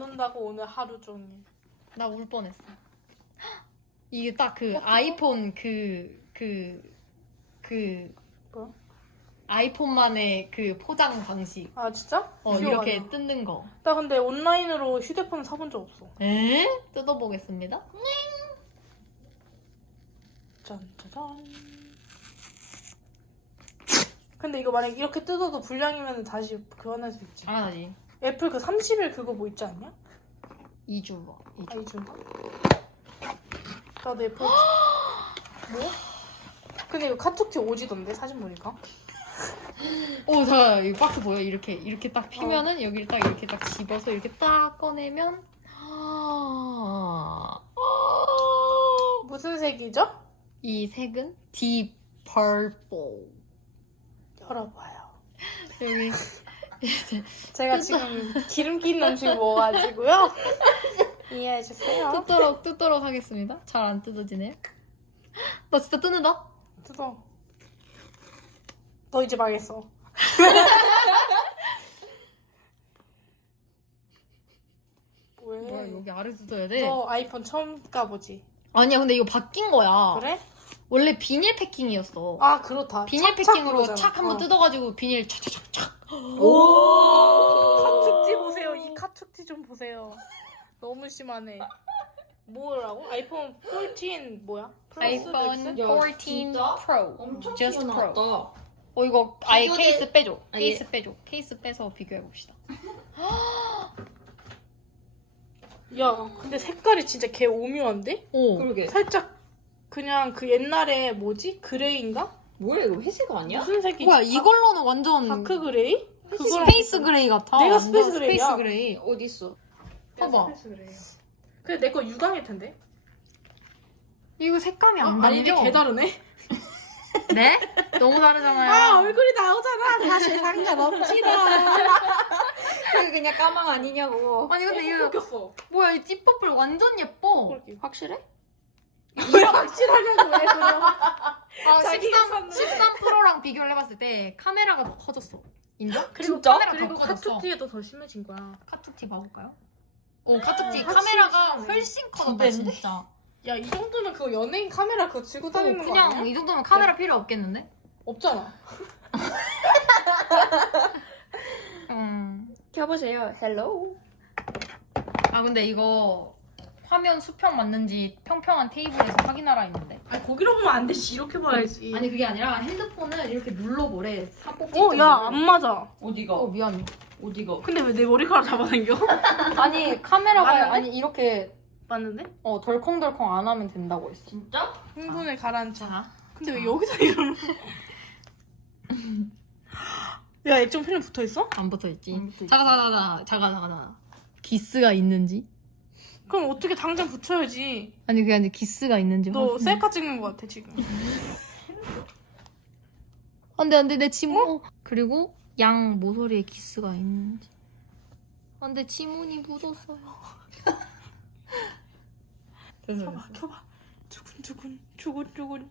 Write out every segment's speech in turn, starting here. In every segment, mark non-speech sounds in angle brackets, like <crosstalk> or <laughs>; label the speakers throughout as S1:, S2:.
S1: 운다고 오늘 하루 종일.
S2: 나 울 뻔했어. <gasps> 이게 딱 그 아이폰 그 그 그
S1: 뭐?
S2: 아이폰만의 그 포장 방식.
S1: 아 진짜? 어안
S2: 이렇게
S1: 나.
S2: 뜯는 거.
S1: 나 근데 온라인으로 휴대폰 사본 적 없어.
S2: 에? 뜯어보겠습니다.
S1: 짠짜잔. 근데 이거 만약 이렇게 뜯어도 불량이면 다시 교환할 수 있지.
S2: 당연하지.
S1: 애플 그 30일 그거 뭐 있지 않냐?
S2: 2주 뭐. 2주.
S1: 아, 이 준가? 나도 애플. <gasps> 뭐? 근데 이거 카톡티 오지던데 사진 보니까.
S2: 오, 자, 이 박스 보여? 이렇게, 이렇게 딱 피면은, 여기를 딱 이렇게 딱 집어서 이렇게 딱 꺼내면, 아, <gasps>
S1: 무슨 색이죠?
S2: 이 색은 Deep Purple.
S1: 열어봐요.
S2: 여기, 이 제
S1: 제가 지금 기름기 있는 음식 먹어가지고요. <laughs> 이해해 주세요.
S2: 뜯도록, 뜯도록 하겠습니다. 잘 안 뜯어지네요. 나 진짜 뜯는다?
S1: 뜯어. 너 이제 망했어. <laughs> 왜?
S2: 뭐야, 여기 아래 뜯어야 돼?
S1: 너 아이폰 처음 까보지?
S2: 아니야, 근데 이거 바뀐 거야.
S1: 그래?
S2: 원래 비닐 패킹이었어.
S1: 아 그렇다.
S2: 비닐
S1: 착착
S2: 패킹으로
S1: 그러잖아.
S2: 착 한번
S1: 어.
S2: 뜯어가지고 비닐 착착착착.
S1: 카툭티 보세요. 이 카툭티 좀 보세요. 너무 심하네. 뭐라고? 아이폰 14 뭐야? 플러스
S2: 아이폰
S1: 맥스?
S3: 야,
S2: 14
S3: 진짜?
S2: Pro.
S3: 엄청
S2: Just
S3: 튀어나왔다.
S2: Pro. 어 이거 아예
S3: 비교돼-
S2: 케이스 빼줘.
S3: 아 예-
S2: 케이스 빼줘. 케이스 빼서 비교해 봅시다. <gasps>
S1: 야, 근데 색깔이 진짜 개 오묘한데?
S2: 오.
S3: 그러게.
S1: 살짝 그냥 그 옛날에 뭐지? 그레이인가?
S3: 뭐야 이거 회색 아니야?
S1: 무슨 색이지?
S2: 뭐야 이걸로는 완전
S1: 다크 그레이? 그거랑
S2: 스페이스 그레이 같아.
S1: 내가
S2: 완전
S1: 스페이스 그레이야.
S2: 스페이스 그레이.
S3: 어디 있어?
S2: 봐봐.
S1: 근데 내 거 유광일 텐데.
S2: 이거 색감이 안
S1: 아, 아니 이게
S2: 담겨.
S1: 개 다르네. <laughs>
S2: 네? 너무 다르잖아요.
S1: 아 얼굴이 나오잖아. 사실 상관없지다. <laughs>
S3: 이거 그냥 까망 아니냐고.
S2: 아니 근데 이거
S1: 웃겼어.
S2: 뭐야 이 찌퍼플 완전 예뻐.
S3: 확실해?
S1: 왜 확실하냐고 왜 그냥.
S2: 아,
S1: 자기가
S2: 13, 13 프로랑 비교를 해봤을 때 카메라가 더 커졌어. 인정?
S1: 그리고
S3: 진짜?
S2: 카메라
S1: 그리고
S2: 더 커졌어.
S1: 카툭티에도 더 심해진 거야.
S2: 카툭티 봐볼까요? 오 카툭티
S1: 어,
S2: 카메라가
S1: 확실히.
S2: 훨씬 커졌다? 진짜.
S1: 야 이 정도면 그거 연예인 카메라 그거 들고 다니는 거
S2: 그냥
S1: 아니야?
S2: 이 정도면 카메라 필요 없겠는데?
S1: 없잖아. <laughs>
S2: 음.
S3: 켜보세요. 헬로.
S2: 아 근데 이거 화면 수평 맞는지 평평한 테이블에서 확인하라 했는데.
S1: 아니 거기로 보면 안 되지 이렇게 봐야지.
S2: 아니 그게 아니라 핸드폰을 이렇게 눌러보래. 사꼭지.
S1: 어, 야, 안 맞아.
S3: 어디가?
S2: 어 미안.
S3: 어디가?
S1: 근데 왜 내 머리카락 잡아당겨? <laughs>
S2: 아니 카메라가
S1: 맞는데?
S2: 아니 이렇게
S1: 맞는데?
S2: 어 덜컹덜컹 안 하면 된다고 했어.
S3: 진짜?
S1: 흥분을 가라앉혀.
S2: 자.
S1: 근데 왜 여기서 이러는 <laughs> 야, 액정 필름 붙어 있어?
S2: 안 붙어 있지.
S3: 안 붙어 있지.
S2: 잠깐 잠깐 잠깐 잠깐 잠깐 잠깐. 기스가 있는지?
S1: 그럼 어떻게 당장 붙여야지.
S2: 아니 그게 아니라 기스가 있는지.
S1: 너
S2: 확인해.
S1: 셀카 찍는 거 같아, 지금.
S2: 안돼 안돼 내 지문. 그리고 양 모서리에 기스가 있는지. 안돼 지문이 묻었어요. 됐어 <laughs>
S1: 켜봐, 켜봐. 두근두근, 두근두근.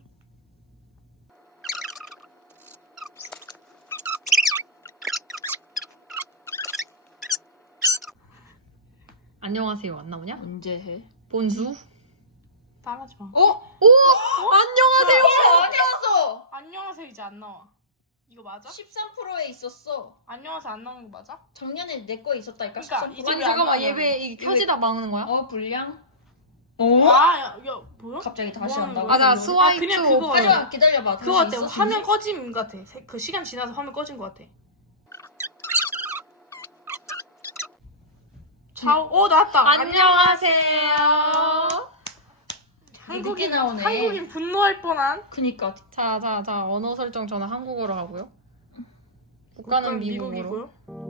S2: 안녕하세요 안 나오냐?
S3: 언제 해?
S2: 본수.
S1: 마.
S3: 어?
S2: 오 안녕하세요.
S3: 어딨어?
S1: 안녕하세요, 이제 안 나와. 이거 맞아?
S3: 13%에 있었어.
S1: 안녕하세요, 안 나오는 거 맞아?
S3: 작년에 내 거 있었다니까.
S1: 그러니까
S3: 13%.
S1: 이제
S2: 아니 잠깐만? 예배 이게 켜지다 막는 거야?
S3: 어 불량?
S1: 아, 야, 야, 뭐야?
S3: 갑자기 다시
S1: 뭐 하는
S3: 한다고?
S1: 거야?
S2: 맞아
S1: 아,
S2: 스와이프
S1: 그냥 그거
S2: 오픈.
S3: 하지마 기다려봐.
S1: 그거
S3: 다시
S1: 같아.
S3: 있어,
S1: 화면? 꺼짐 같아. 세- 그 시간 지나서 화면 꺼진 거 같아. 자, 어 나왔다.
S2: 안녕하세요.
S3: 늦게 나오네.
S1: 한국인 분노할 뻔한.
S3: 그니까
S2: 자 자 자 언어 설정 저는 한국어로 하고요. 국가는 미국으로.
S1: 미국이고요.